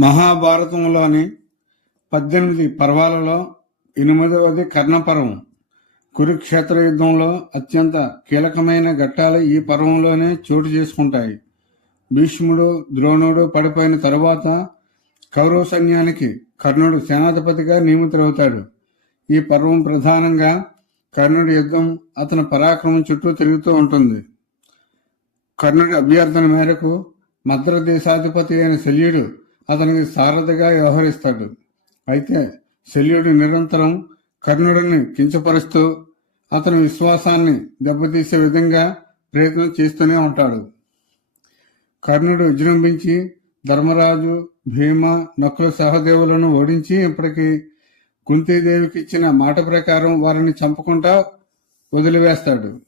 మహాభారతంలోని పద్దెనిమిది పర్వాలలో ఎనిమిదవది కర్ణపర్వం. కురుక్షేత్ర యుద్ధంలో అత్యంత కీలకమైన ఘట్టాలు ఈ పర్వంలోనే చోటు చేసుకుంటాయి. భీష్ముడు ద్రోణుడు పడిపోయిన తరువాత కౌరవ సైన్యానికి కర్ణుడు సేనాధిపతిగా నియమితులవుతాడు ఈ పర్వం ప్రధానంగా కర్ణుడి యుద్ధం అతని పరాక్రమం చుట్టూ తిరుగుతూ ఉంటుంది. కర్ణుడి అభ్యర్థన మేరకు మద్ర దేశాధిపతి అయిన శల్యుడు అతనికి సారథిగా వ్యవహరిస్తాడు. అయితే శల్యుడు నిరంతరం కర్ణుడిని కించపరుస్తూ అతని విశ్వాసాన్ని దెబ్బతీసే విధంగా ప్రయత్నం చేస్తూనే ఉంటాడు. కర్ణుడు విజృంభించి ధర్మరాజు భీమ నకుల సహదేవులను ఓడించి ఇప్పటికీ కుంతీదేవికి ఇచ్చిన మాట ప్రకారం వారిని చంపకుండా వదిలివేస్తాడు.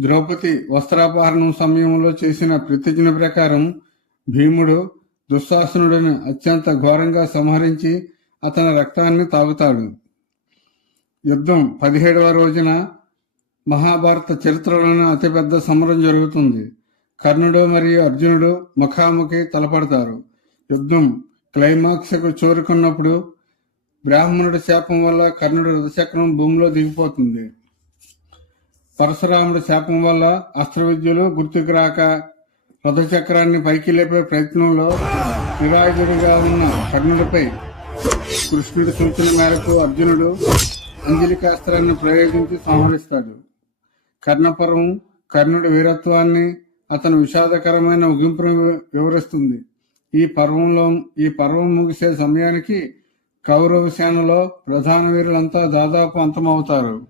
ద్రౌపది వస్త్రాపహరణం సమయంలో చేసిన ప్రతిజ్ఞ ప్రకారం భీముడు దుశ్శాసనుడిని అత్యంత ఘోరంగా సంహరించి అతని రక్తాన్ని తాగుతాడు. యుద్ధం పదిహేడవ రోజున మహాభారత చరిత్రలోనే అతిపెద్ద సమరం జరుగుతుంది. కర్ణుడు మరియు అర్జునుడు ముఖాముఖి తలపడతారు. యుద్ధం క్లైమాక్స్కు చేరుకున్నప్పుడు బ్రాహ్మణుడి శాపం వల్ల కర్ణుడి రథచక్రం భూమిలో దిగిపోతుంది. పరశురాముడి శాపం వల్ల అస్త్రవిద్యలు గుర్తుకు రాక రథచక్రాన్ని పైకి లేపే ప్రయత్నంలో నిరాయుధుడిగా ఉన్న కర్ణుడిపై కృష్ణుడి సూచన మేరకు అర్జునుడు అంజలికాస్త్రాన్ని ప్రయోగించి సంహరిస్తాడు. కర్ణపర్వం కర్ణుడి వీరత్వాన్ని అతను విషాదకరమైన ముగింపును వివరిస్తుంది. ఈ పర్వంలో ఈ పర్వం ముగిసే సమయానికి కౌరవ సేనలో ప్రధాన వీరులంతా దాదాపు అంతమవుతారు.